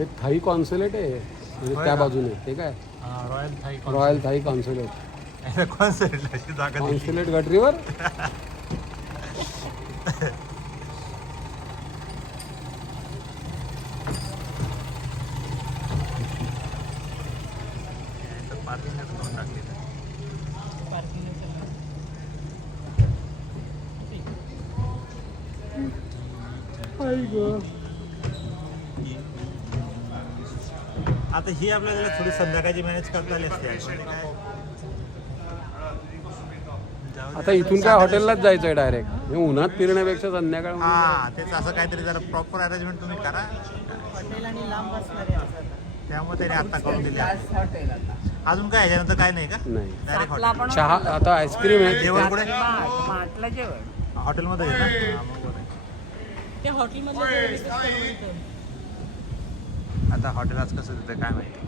एक Thai consulate आहे म्हणजे त्या बाजूने ते काय रॉयल थाई कॉन्सुलेट कॉन्सुलेट गटरीवर आता ही आपल्याला थोडी संध्याकाळची मॅनेज करता आली असते. आता इथून काय हॉटेललाच जायचंय डायरेक्ट उन्हात फिरण्यापेक्षा संध्याकाळ हा तेच असं काहीतरी जरा प्रॉपर अरेंजमेंट तुम्ही करा. हॉटेल आणि लांब असणारे असतात. त्यामुळे त्याने आता करून दिले. अजून काय याच्यानंतर काय नाही का? नाही डायरेक्ट सातला हॉटेल. पण चहा आता आईस्क्रीम आहे जेवण कुठे? माटला जेवण हॉटेलमध्ये आहे ना? हा, मग बरं आहे. ते हॉटेलमध्ये आता हॉटेल आज कसं देतं काय माहिती.